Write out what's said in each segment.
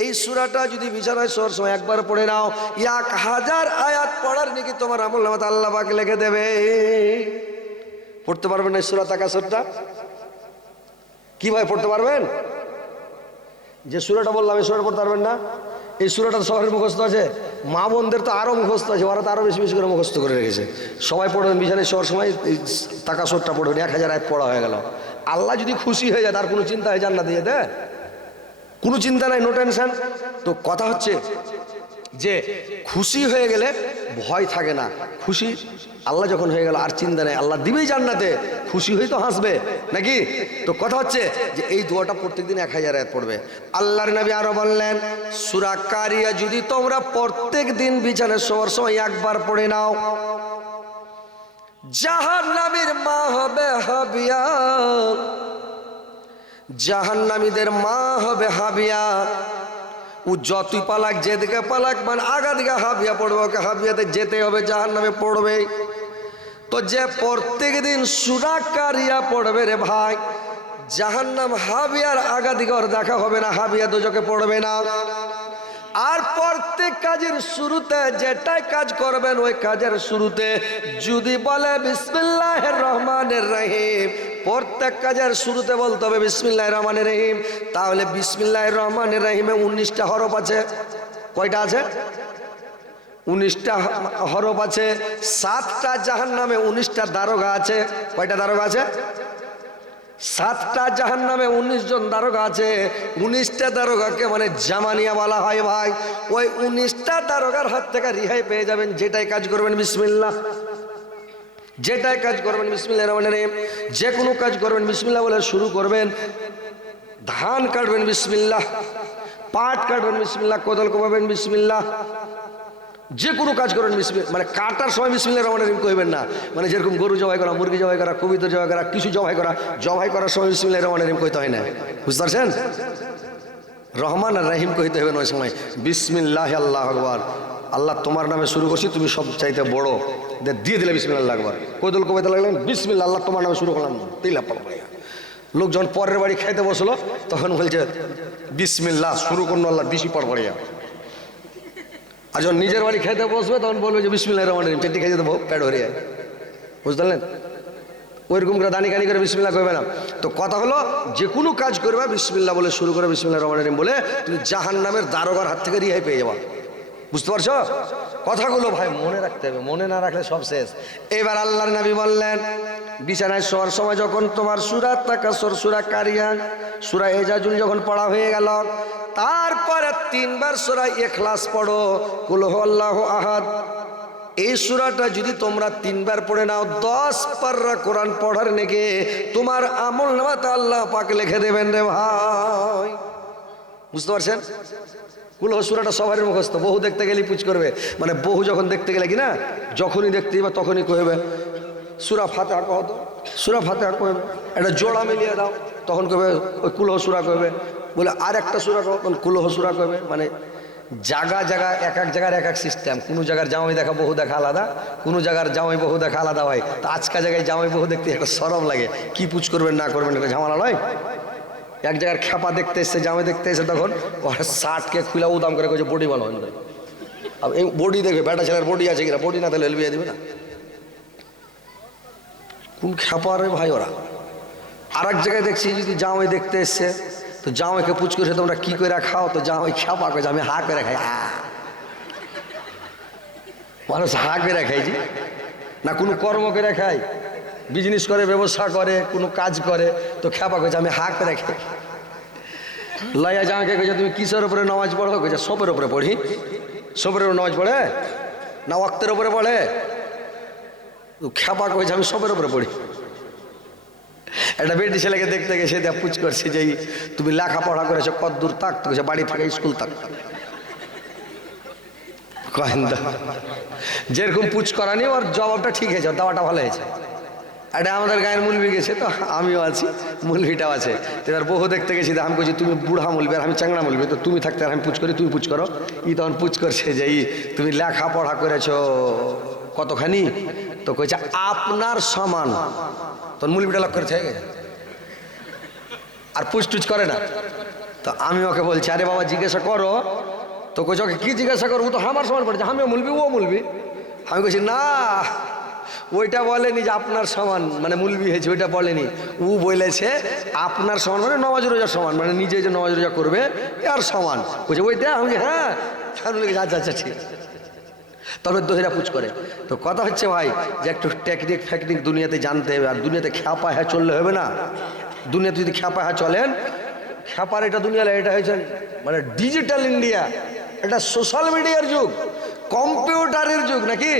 এই সূরাটা যদি বিছানায় শোয়ার সময় একবার পড়ে নাও, 1000 আয়াত পড়ার নাকি তোমার আমলনামাতে আল্লাহ পাক লিখে দেবে। পড়তে পারবেন না সূরা তাকাসুরটা? কি ভাই পড়তে পারবেন? যে সূরাটা বললাম এই সূরাটা পড়তে পারবেন না? এই সূরাটা সবার মুখস্থ আছে, মা বোনদের তো আরো মুখস্থ আছে, ওরা তো আরো বেশি বেশি করে মুখস্থ করে রেখেছে। সবাই পড়বেন বিছানায় শোয়ার সময় তাকাসুরটা পড়বেন, 1000 আয়াত পড়া হয়ে গেল। আল্লাহ যদি খুশি হয়ে যায় তার কোনো চিন্তা হয় জান্নাত দিয়ে দেয়? কোনো চিন্তা নাই, নো টেনশন। তো কথা হচ্ছে যে খুশি হয়ে গেলে ভয় থাকে না, খুশি আল্লাহ যখন হয়ে গেল আর চিন্তা নেই, আল্লাহ দিবেই জান্নাতে, খুশি হয়ে তো হাসবে নাকি? তো কথা হচ্ছে যে এই দোয়াটা প্রত্যেকদিন 1000 আয়াত পড়বে। আল্লাহর নবী আরো বললেন, সূরা কারিয়া যদি তোমরা প্রত্যেক দিন বিছানায় শোয়ার সময় একবার পড়ে নাও, জাহান্নামীর মা হবে হাবিয়া, জাহান্নামীদের মা হবে হাবিয়া। ও যতই পালাক, যেদিকে পালাক, মানে আগা দিকে হাবিয়া পড়বে, ওকে হাবিয়াতে যেতে হবে, জাহান্নামে পড়বে। তো যে প্রত্যেক দিন সূরা কারিয়া পড়বে রে ভাই, জাহান্নাম হাবিয়ার আগা দিকে ওর দেখা হবে না, হাবিয়া দোজখে পড়বে না। আর প্রত্যেক কাজের শুরুতে যেটাই কাজ করবেন ওই কাজের শুরুতে যদি বলে বিসমিল্লাহির রহমানির রহিম, প্রত্যেক কাজের শুরুতে বলতে হবে বিসমিল্লাহির রহমানির রহিম। তাহলে বিসমিল্লাহির রহমানির রহিমে 19টা হরফ আছে। কয়টা আছে? 19টা হরফ আছে। 7টা জাহান্নামে 19টা দারোগা আছে। কয়টা দারোগা আছে? 7টা জাহান্নামে 19 জন দারোগা আছে। 19টা দারোগাকে মানে জামানিয়া বলা হয় ভাই। ওই 19টা দারোগার হাত থেকে রিহাই পেয়ে যাবেন যেটাই কাজ করবেন বিসমিল্লাহ, যেটাই কাজ করবেন বিসমিল্লাহির রহমানির রহিম, যে কোনো কাজ করবেন বিসমিল্লাহ বলে শুরু করবেন। ধান কাটবেন বিসমিল্লাহ, পাট কাটবেন বিসমিল্লাহ, কোদাল কোপাবেন বিসমিল্লাহ, যে কোনো কাজ করেন বিসমিল্লাহ, মানে কাটার সময় বিসমিল্লাহির রহমানির রহিম কইবেন না। মানে যেরকম গরু জবাই করা, মুরগি জবাই করা, কবিতর জবাই করা, কিছু জবাই করার সময় বিসমিল্লাহির রহমানির রহিম কইতে হয় না। বুঝতে পারছেন? রহমান আর রহিম কইতে হবে ওই সময়। বিসমিল্লাহ আল্লাহু আকবার, আল্লাহ তোমার নামে শুরু করছি, তুমি সব চাইতে বড়, দিয়ে দিলে বিসমিল্লাহ আল্লাহু আকবার। কোদাল কোপাইতে লাগলেন বিসমিল্লাহ, আল্লাহ তোমার নামে শুরু করলাম, দিলা পড়। লোক যখন পরের বাড়ি খাইতে বসলো তখন বলছে বিসমিল্লাহ, শুরু করলো আল্লাহ, বেশি পড় পড়িয়া। আর যখন নিজের বাড়ি খাইতে বসবে তখন বলবে যে বিসমিল্লাহির রহমানির রহিম, চেট্টি খাইতে দেবো পেট ভরে যায়। বুঝতে পারলেন? ওইরকম করে দানি কানি করে বিসমিল্লাহ করবে না। তো কথা হলো যে কোনো কাজ করবে বিসমিল্লাহ বলে শুরু করে, বিসমিল্লাহির রহমানির রহিম বলে, তুমি জাহান্নামের দারোগার হাত থেকে রিহাই পেয়ে যাবা। বুঝতে পারছো কথাগুলো? ভাই মনে রাখতে হবে, মনে না রাখলে সব শেষ। এবার আল্লাহর নবী বললেন, বিছানায় শোয়ার সময় যখন তোমার সূরা তাকাসুর, সূরা কারিয়া, সূরা এজাজুল যখন পড়া হয়ে গেল, তারপরে 3 বার সূরা ইখলাস পড়ো, কুল হুয়াল্লাহু আহাদ। এই সূরাটা যদি তোমরা 3 বার পড়ে নাও, 10 পারা কোরআন পড়ার নেকি তোমার আমলনামাতে আল্লাহ পাক লিখে দেবেন রে ভাই। বুঝতে পারছেন? কুল হু সূরাটা সবারই মুখস্থ। বহু দেখতে গেলেই পুজ করবে, মানে বহু যখন দেখতে গেলে কিনা, যখনই দেখতে যাবে তখনই কইবে সূরা ফাতিহা কহ তো, সূরা ফাতিহা কইবে, এটা জোড়া মিলিয়ে দাও, তখন কইবে ওই কুল হু সূরা কইবে, বলে আর একটা সূরা কহ, কুল হু সূরা কইবে। মানে জায়গা জায়গা, এক এক জায়গার এক এক সিস্টেম। কোনো জায়গার জামাই দেখা বহু দেখা আলাদা, কোনো জায়গার জামাই বহু দেখা আলাদা হয়। তো আজকা জায়গায় জামাই বহু দেখতে একটা শরম লাগে, কি পুজ করবেন না করবেন এটা ঝামেলা নয়। এক জায়গার খেপা দেখতে এসছে, জামাই দেখতে এসে, তখন শার্টকে খুলে উদাম করে কইছে বডি ভালো হয় না। এই বডি দেখবে, বেটা ছেলের বডি আছে কিনা, বডি না তাহলে এলবিয়া দিবে না। কোন খেপা রে ভাই ওরা। আর এক জায়গায় দেখছি যদি জামাই দেখতে এসছে, তো জামাইকে পুচ করে তোমরা কি করে খাও, তো জামাই খেপা করেছে আমি হা করে খাই। মানুষ হা করে খাইছি না, কোনো কর্ম করে খায়, বিজনেস করে, ব্যবসা করে, কোনো কাজ করে, তো খেপা করেছে আমি হা করে খাই। লাইয়া জামাইকে কইছে তুমি কিসের উপরে নামাজ পড়ো? কইছে সবের উপরে পড়ি। সবের উপরে নামাজ পড়ে না ওয়াক্তের উপরে পড়ে? খেপা কইছে আমি সবের উপরে পড়ি। একটা বেটি ছেলেকে দেখতে গেছে, পুচ করছে যে তুমি লেখাপড়া করেছো কদ্দূর? তাক। তো কইছে বাড়ি থেকে স্কুল তাক। যেরকম পুচ করানি ওর জবাবটা ঠিক হয়েছে, দাওয়াটা ভালো হয়েছে। এটা আমাদের গায়ের মুলবি গেছে, তো আমিও আছি, মুলবিটাও আছে। এবার বহু দেখতে গেছি, আমি কইছি তুমি বুড়া মুলবি আর আমি চাংড়া মুলবি, তো তুমি থাকতে আর আমি পুচ করি, তুমি পুচ করো। ই তখন পুচ করছে যে তুমি লেখাপড়া করেছো কতখানি? তো কইছে আপনার সমান। তখন মুলবিটা লক্ষ্য করে থেকে গেছে, আর পুষ্টুচ করে না। তো আমি ওকে বলছি, আরে বাবা জিজ্ঞাসা করো। তো কইছে ওকে কি জিজ্ঞাসা করবো, তো আমার সমান পড়েছে, আমিও মুলবি ও মুলবি। আমি কইছি না, ওইটা বলেনি যে আপনার সমান মানে মুলবি হয়েছে, ওইটা বলেনি। ও বলেছে আপনার সমান মানে নমাজ রোজা সমান, মানে নিজে যে নমাজ রোজা করবে আর সমান। বলছে ওইটা। আমি হ্যাঁ। আচ্ছা আচ্ছা ঠিক। তবে দোহেরা পুচ করে। তো কথা হচ্ছে ভাই যে একটু টেকনিক ফেকনিক দুনিয়াতে জানতে হবে। আর দুনিয়াতে খ্যাপা হ্যাঁ চললে হবে না। দুনিয়াতে যদি খ্যাপা হ্যাঁ চলেন, খ্যাপার এটা দুনিয়াতে এটা হয়েছে মানে ডিজিটাল ইন্ডিয়া, এটা সোশ্যাল মিডিয়ার যুগ, কম্পিউটারের যুগ নাকি।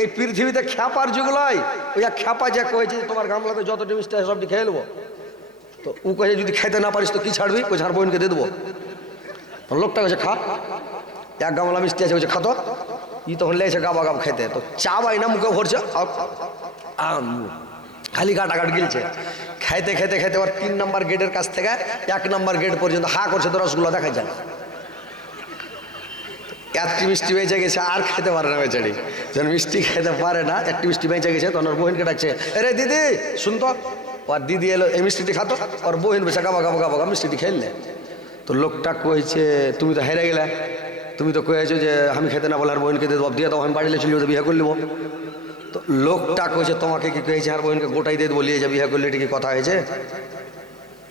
এই পৃথিবীতে খ্যাপার যুগ নয়। ওই খ্যাপা যা কয়েছে তোমার গামলাতে যতটি মিষ্টি আছে সবটি খেয়ে নেবো। তো ও কয়ে যদি খাইতে না পারিস তো কি ছাড়বি, ওই ঝাড় বোনকে দিয়ে দেবো। লোকটা কাছে খা, এক গামলা মিষ্টি আছে বলছে খাতো। ই তখন লেগেছে গাবা গাব খেতে। তো চাবাই না, মুখে ভরছে, খালি কাটাকাট গিলছে। খাইতে খাইতে খাইতে আবার 3 নম্বর গেটের কাছ থেকে 1 নম্বর গেট পর্যন্ত হা করছে, তো রসগুলো দেখা যায়। একটি মিষ্টি বেঁচে গেছে, আর খেতে পারে না বেচারি। যখন মিষ্টি খেতে পারে না, একটি মিষ্টি বেঁচে গেছে, তখন ওর বোনকে ডাকছে, আরে দিদি শুনতো। ওর দিদি এলো, এই মিষ্টিটি খাতো। ওর বোন বেছে গাবা গাবা গাবা গাবা মিষ্টিটি খেললে। তো লোকটা কয়েছে তুমি তো হেরে গেলে, তুমি তো কয়েছো যে আমি খেতে না বলে আর বোনকে দিয়ে দেবো, দিয়ে তো আমি বাড়িলে চলে যাবো, বিয়ে করে নেবো। তো লোকটা কয়েছে তোমাকে কি কয়েছে আর বোনকে গোটাই দিয়ে দেবো, নিয়ে যাবো বিয়ে করলে, এটা কি কথা হয়েছে?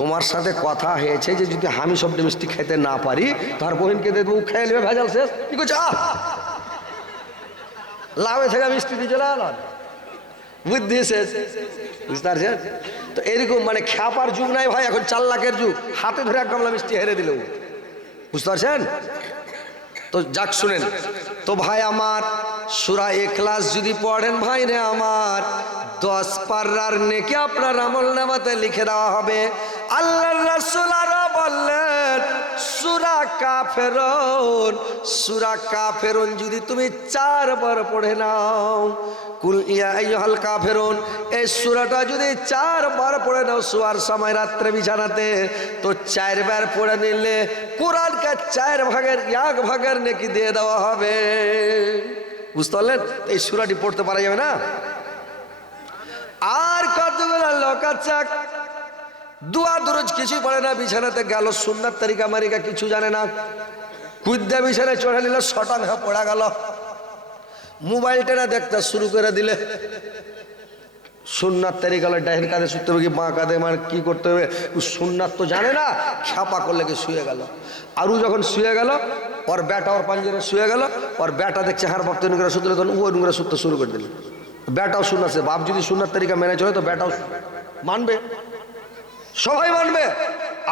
তোমার সাথে কথা হয়েছে যে যদি আমি সব মিষ্টি খেতে না পারি তার বোনকে দিয়ে দেবো, খেয়ে নেবে, ভেজাল শেষ। কি করছে লাভে থেকে মিষ্টি দিয়ে চলে আলো, বুদ্ধি শেষ। বুঝতে পারছেন? তো এরকম মানে খ্যাপার যুগ নাই ভাই, এখন 4 লাখের যুগ। হাতে ধরে 1 গামলা মিষ্টি হেরে দিল। বুঝতে পারছেন? তো যাক শুনেন তো ভাই আমার, সূরা ইখলাস যদি পড়েন ভাই রে আমার, 10 পারার নেকি আপনার আমলনামাতে লিখে দেওয়া হবে। আল্লাহর রাসূল আরো বললেন সূরা কাফেরুন, সূরা কাফেরুন যদি তুমি 4 বার পড়ে নাও, কুল ইয়া আইয়ুহাল কাফেরুন, এই সূরাটা যদি 4 বার পড়ে নাও শোয়ার সময় রাত্রে বিছানাতে, তো 4 বার পড়ে নিলে কোরআনকে 4 ভাগের 1 ভাগের নেকি দিয়ে দেওয়া হবে। বুঝতে পারলেন? এই সূরাটি পড়তে পারা যাবে না। আর কতগুলো লোক আছে দোয়া দরুদ কিছু পড়ে না, বিছানাতে গেল সুন্নাত তরিকা মারিকা কিছু জানে না, কুদ্দা বিছানায় চড়ে নিল, শটাঙ্গা পড়া গেল, মোবাইলটা না দেখতে শুরু করে দিলে, সুন্নাত তরিকা ডাইন কাঁধে শুতে হবে কি বাঁ কাঁধে মানে কি করতে হবে সুন্নাত তো জানে না, খ্যাপা করলে কি শুয়ে গেল। আরও যখন শুয়ে গেল, ওর বেটা ওর পাঞ্জরে শুয়ে গেল, ওর বেটা দেখছে হার বাপ নোংরা শুতলে, তখন ও নোংরা শুতে শুরু করে দিল। বেটাও শুনাচ্ছে, বাপ যদি সুন্নাত তরিকা মেনে চলে তো বেটাও মানবে, সবাই মানবে।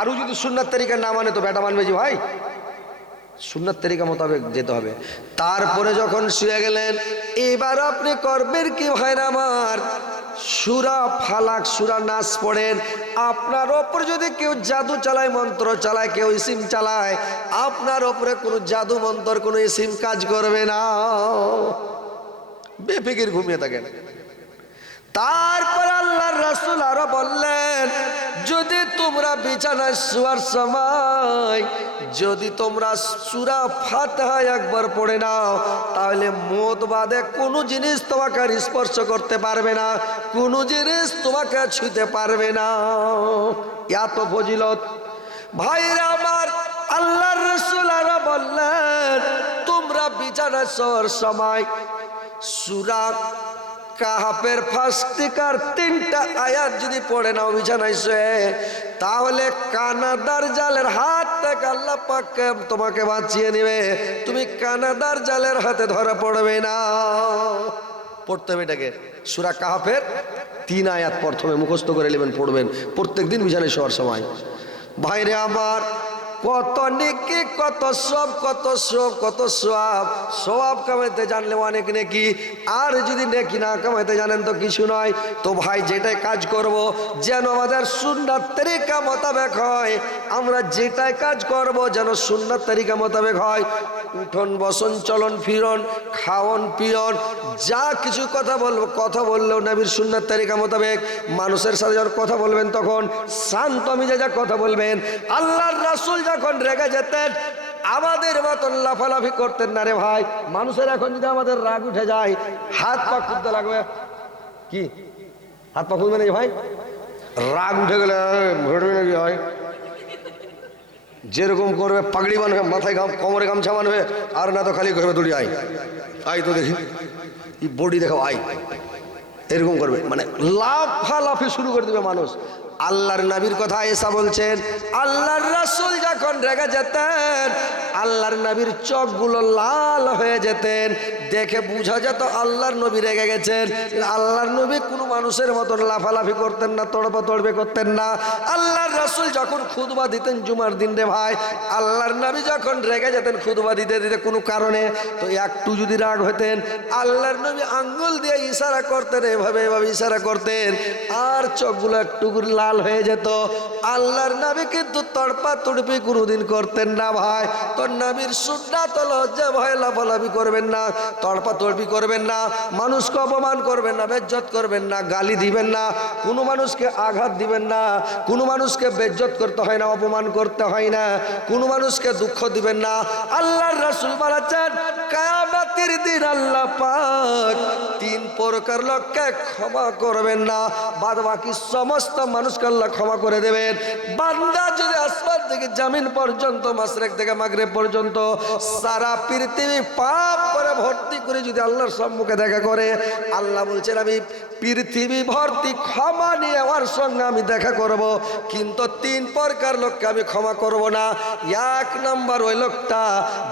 আরও যদি সুন্নাত তরিকা না মানে তো বেটা মানবে যে ভাই সুন্নাত তরিকা মোতাবেক যেতে হবে। তারপরে যখন শুয়ে গেলেন, এবার আপনি করবেন কি ভাইরা আমার, সূরা ফালাক সূরা নাস পড়েন। আপনার ওপর যদি কেউ জাদু চালায়, মন্ত্র চালায়, কেউ ইসিম চালায়, আপনার ওপরে কোনো জাদু মন্ত্র কোনো ইসিম কাজ করবে না, বেফিকির ঘুমিয়ে থাকেন। তারপর আল্লাহর রাসূল আরো বললেন যদি তোমরা বিছানায় শোয়ার সময় যদি তোমরা সূরা ফাতিহা একবার পড়ে নাও, তাহলে মওত বাদে কোনো জিনিস তোমাকে স্পর্শ করতে পারবে না, কোনো জিনিস তোমাকে ছুঁতে পারবে না। এত ফজিলত ভাইরা আমার। আল্লাহর রাসূল আরো বললেন তোমরা বিছানায় শোয়ার সময় সূরা কাহাফের ফার্স্ট থেকে 3টা আয়াত যদি পড়ে নাও বিছানায় শুয়ে, তাহলে কানাদার জালের হাত থেকে আল্লাহ পাক তোমাকে বাঁচিয়ে নেবে, তুমি কানাদার জালের হাতে ধরা পড়বে না। পড়তে হবে এটাকে, সূরা কাহাফের 3 আয়াত প্রথমে মুখস্থ করে নেবেন, পড়বেন প্রত্যেকদিন বিছানায় শোয়ার সময়। ভাইরে আমার, কত নেকি, কত সব, কত সব, কত সওয়াব। সওয়াব কামাইতে জানলে অনেক নেকি, আর যদি নেকি না কামাইতে জানেন তো কিছু নয়। তো ভাই যেটাই কাজ করব যেন আমাদের সুন্নাত তরিকা মোতাবেক হয়, আমরা যেটাই কাজ করব যেন সুন্নাত তরিকা মোতাবেক হয়। উঠন বসন চলন ফিরন খাওয়ন পিয়ন যা কিছু কথা বলবো, কথা বললেও নবীর সুন্নাত তরিকা মোতাবেক। মানুষের সাথে যখন কথা বলবেন তখন শান্ত মিজাজে কথা বলবেন। আল্লাহর রাসূল যখন রেগে যেতেন আমাদের মতন লাফালাফি করতেন না রে ভাই। মানুষের এখন যদি আমাদের রাগ উঠে যায় হাত পা খুলতে লাগবে, কি হাত পা খুলবে না ভাই, রাগ উঠে গেলে ভেটবে নাকি হয়, যেরকম করবে পাগড়ি বানবে, মাথায় কোমরে গামছা বানবে, আর না তো খালি করবে দড়ি আই আই তো দেখি বডি দেখাও আই, এরকম করবে, মানে লাফালাফি শুরু করে দেবে মানুষ। আল্লাহর নবীর কথা এসা বলছেন, আল্লাহর রাসূল যখন রেগে যেতেন আল্লাহর নবীর চোখগুলো লাল হয়ে যেতেন, দেখে বোঝা যেত আল্লাহর নবী রেগে গেছেন। আল্লাহর নবী কোনো মানুষের মতন লাফালাফি করতেন না, তড়পে করতেন না। আল্লাহর রাসূল যখন খুতবা দিতেন জুমার দিন রে ভাই, আল্লাহর নবী যখন রেগে যেতেন খুতবা দিতে দিতে কোনো কারণে, তো একটু যদি রাগ হতেন আল্লাহর নবী আঙ্গুল দিয়ে ইশারা করতেন, এভাবে ইশারা করতেন, আর চোখগুলো একটু লাল হয়ে যেত। আল্লাহর নবী কিন্তু তড়পা তড়পি কোনোদিন করতেন না ভাই। তো নবীর সুন্নাত হলো যে ভয় লাফালাফি করবেন না, তড়পা তড়পি করবেন না, মানুষকে অপমান করবেন না, বেজ্জত করবেন না, গালি দিবেন না, কোনো মানুষকে আঘাত দিবেন না, কোনো মানুষকে বেজ্জত করতে হয় না, অপমান করতে হয় না, কোনো মানুষকে দুঃখ দিবেন না। আল্লাহর রাসূল বলেছেন কিয়ামতের দিন আল্লাহ পাক তিন প্রকার লোককে ক্ষমা করবেন না, বাদ বাকি সমস্ত মানুষকে আল্লাহ ক্ষমা করে দেবেন। বান্দা যদি আসমান থেকে জমিন পর্যন্ত, মাশরিক থেকে মাগরিব পর্যন্ত সারা পৃথিবী পাপ করে ভর্তি করে যদি আল্লাহর সম্মুখে দেখা করে, আল্লাহ বলছেন আমি পৃথিবী ভর্তি ক্ষমা নিয়ে আমার সঙ্গে আমি দেখা করব, কিন্তু তিন প্রকার লোককে আমি ক্ষমা করব না। এক নম্বর ওই লোকটা,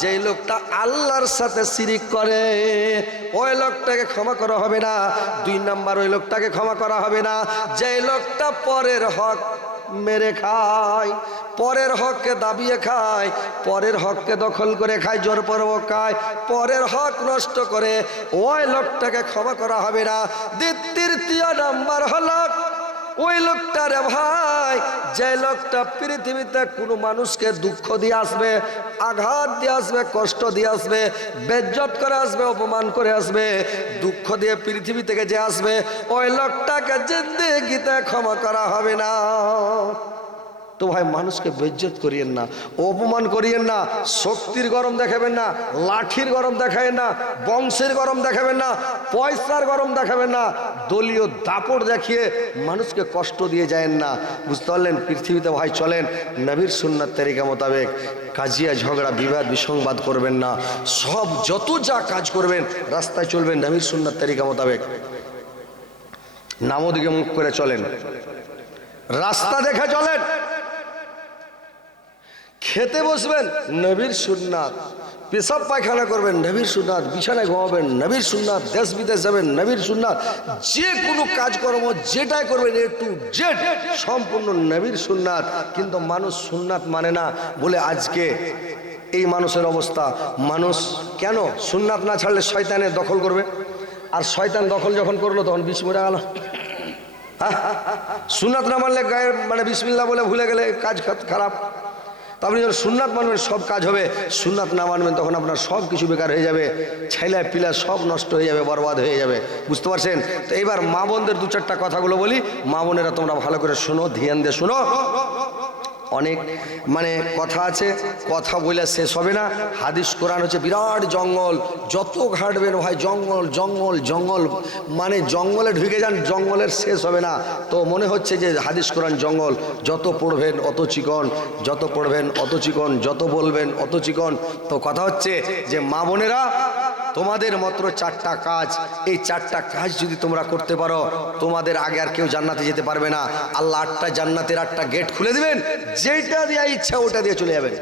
যেই লোকটা আল্লাহর সাথে শিরিক করে, ওই লোকটাকে ক্ষমা করা হবে না। দুই নম্বর ওই লোকটাকে ক্ষমা করা হবে না যেই লোকটা পরের হক মেরে খায়, পরের হককে দাবিয়ে খায়, পরের হককে দখল করে খায়, জোর পূর্বক খায়, পরের হক নষ্ট করে, ওই লোকটাকে ক্ষমা করা হবে না। তৃতীয় নাম্বার হলো ওই লোকটা রে ভাই, যে লোকটা পৃথিবীতে কোনো মানুষকে দুঃখ দিয়ে আসবে, আঘাত দিয়ে আসবে, কষ্ট দিয়ে আসবে, বেজ্জত করে আসবে, অপমান করে আসবে, দুঃখ দিয়ে পৃথিবী থেকে যে আসবে, ওই লোকটাকে জিন্দেগিতে ক্ষমা করা হবে না। তো ভাই মানুষকে বেজ্জত করিয়েন না, অপমান করিয়েন না, শক্তির গরম দেখাবেন না, লাঠির গরম দেখাবেন না, বংশের গরম দেখাবেন না, পয়সার গরম দেখাবেন না, দলীয় দাপট দেখিয়ে মানুষকে কষ্ট দিয়ে যায়েন না। বুঝতে পারলেন? পৃথিবীতে ভাই চলেন নবীর সুন্নাত তরিকা মোতাবেক, কাজিয়া ঝগড়া বিবাদ বিসংবাদ করবেন না, সব যত যা কাজ করবেন রাস্তায় চলবেন নবীর সুন্নাত তরিকা মোতাবেক, নামও দিকে মুখ করে চলেন, রাস্তা দেখে চলেন, খেতে বসবেন নবীর সুন্নাত, পেশাব পায়খানা করবেন নবীর সুন্নাত, বিছানায় ঘুমাবেন নবীর সুন্নাত, দেশ বিদেশ যাবেন নবীর সুন্নাত, যে কোনো কাজকর্ম যেটাই করবেন এ টু জেড সম্পূর্ণ নবীর সুন্নাত। কিন্তু মানুষ সুন্নাত মানে না বলে আজকে এই মানুষের অবস্থা। মানুষ কেন সুন্নাত না ছাড়লে শয়তানের দখল করবে, আর শয়তান দখল যখন করলো তখন বিষ মরে গেল। সুন্নাত না মানলে গায়ের মানে বিসমিল্লাহ বলে ভুলে গেলে কাজ খারাপ। আপনি যখন সুন্নাত মানবেন সব কাজ হবে, সুন্নাত না মানবেন তখন আপনার সব কিছু বেকার হয়ে যাবে, ছেলে পিলা সব নষ্ট হয়ে যাবে, বরবাদ হয়ে যাবে। বুঝতে পারছেন? তো এইবার মা বোনদের দু চারটা কথাগুলো বলি, মা বোনেরা তোমরা ভালো করে শোনো, ধ্যান দিয়ে শোনো। অনেক মানে কথা আছে, কথা বলে শেষ হবে না। হাদিস কোরআন হচ্ছে বিরাট জঙ্গল, যত ঘাটবেন ভাই জঙ্গল জঙ্গল জঙ্গল, মানে জঙ্গলে ঢুকে যান, জঙ্গলের শেষ হবে না। তো মনে হচ্ছে যে হাদিস কোরআন জঙ্গল, যত পড়বেন অত চিকন, যত পড়বেন অত চিকন, যত বলবেন অত চিকন। তো কথা হচ্ছে যে মা বোনেরা তোমাদের মাত্র চারটা কাজ, এই চারটা কাজ যদি তোমরা করতে পারো তোমাদের আগে আর কেউ জান্নাতে যেতে পারবে না। আল্লাহ 8টা জান্নাতের 8টা গেট খুলে দিবেন, যেটা দিয়ে ইচ্ছা ওটা দিয়ে চলে যাবেন।